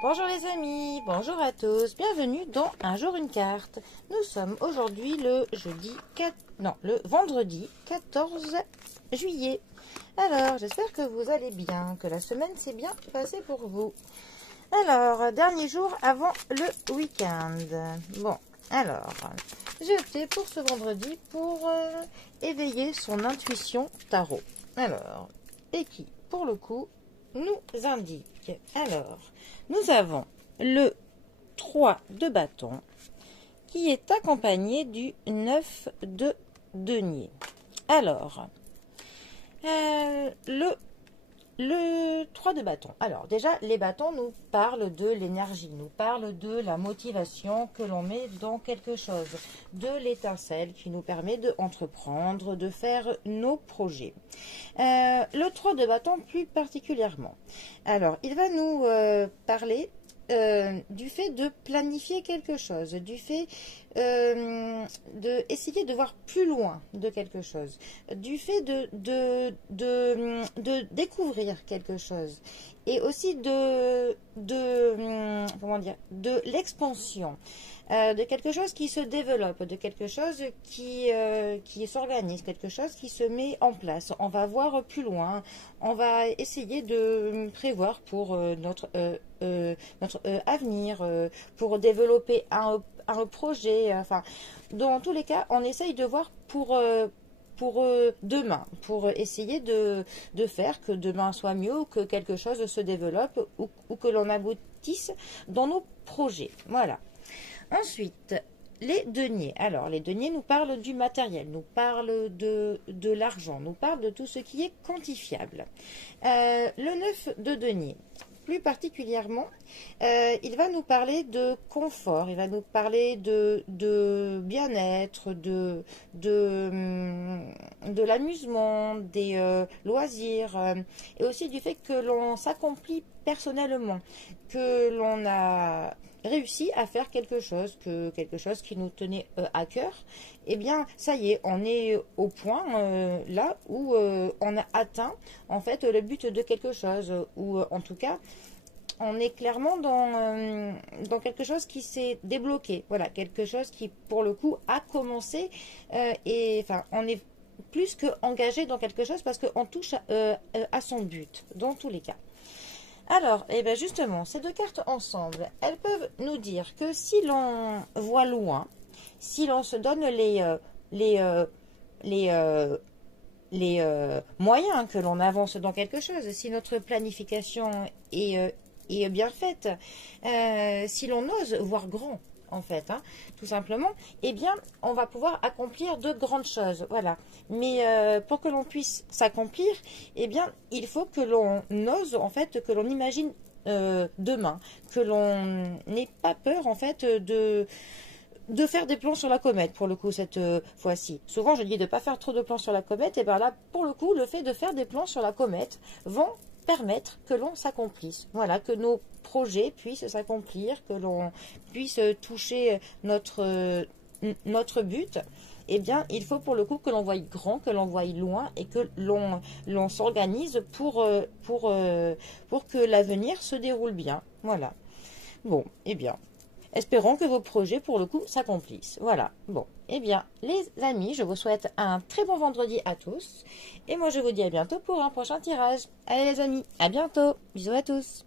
Bonjour les amis, bonjour à tous, bienvenue dans Un jour une carte. Nous sommes aujourd'hui le vendredi 14 juillet. Alors, j'espère que vous allez bien, que la semaine s'est bien passée pour vous. Alors, dernier jour avant le week-end. Bon, alors, j'ai opté pour ce vendredi pour éveiller son intuition tarot. Alors, et qui, pour le coup, nous indique. Alors, nous avons le 3 de bâton qui est accompagné du 9 de denier. Alors, le 3 de bâton. Alors, déjà, les bâtons nous parlent de l'énergie, nous parlent de la motivation que l'on met dans quelque chose, de l'étincelle qui nous permet d'entreprendre, de faire nos projets. Le 3 de bâton plus particulièrement. Alors, il va nous parler du fait de planifier quelque chose, du fait d'essayer de voir plus loin de quelque chose, du fait de découvrir quelque chose, et aussi de l'expansion, de quelque chose qui se développe, de quelque chose qui s'organise, quelque chose qui se met en place. On va voir plus loin, on va essayer de prévoir pour notre avenir, pour développer un projet. Enfin, dans tous les cas, on essaye de voir pour demain, pour essayer de faire que demain soit mieux, que quelque chose se développe ou que l'on aboutisse dans nos projets. Voilà. Ensuite, les deniers. Alors, les deniers nous parlent du matériel, nous parlent de l'argent, nous parlent de tout ce qui est quantifiable. Le 9 de denier, plus particulièrement, il va nous parler de confort, il va nous parler de bien-être, de l'amusement, des loisirs, et aussi du fait que l'on s'accomplit personnellement, que l'on a réussi à faire quelque chose qui nous tenait à cœur. Eh bien, ça y est, on est au point là où on a atteint en fait le but de quelque chose, ou en tout cas on est clairement dans quelque chose qui s'est débloqué. Voilà, quelque chose qui pour le coup a commencé, et enfin on est plus que engagé dans quelque chose parce qu'on touche à son but dans tous les cas. Alors, eh bien justement, ces deux cartes ensemble, elles peuvent nous dire que si l'on voit loin, si l'on se donne les moyens, que l'on avance dans quelque chose, si notre planification est bien faite, si l'on ose voir grand, en fait, hein, tout simplement, eh bien, on va pouvoir accomplir de grandes choses, voilà. Mais pour que l'on puisse s'accomplir, eh bien, il faut que l'on ose, en fait, que l'on imagine demain, que l'on n'ait pas peur, en fait, de faire des plans sur la comète, pour le coup, cette fois-ci. Souvent, je dis de ne pas faire trop de plans sur la comète, et bien là, pour le coup, le fait de faire des plans sur la comète vont permettre que l'on s'accomplisse. Voilà, que nos projets puissent s'accomplir, que l'on puisse toucher notre but. Eh bien, il faut pour le coup que l'on voie grand, que l'on voie loin et que l'on s'organise pour que l'avenir se déroule bien. Voilà. Bon, eh bien, espérons que vos projets, pour le coup, s'accomplissent. Voilà. Bon, eh bien, les amis, je vous souhaite un très bon vendredi à tous. Et moi, je vous dis à bientôt pour un prochain tirage. Allez les amis, à bientôt. Bisous à tous.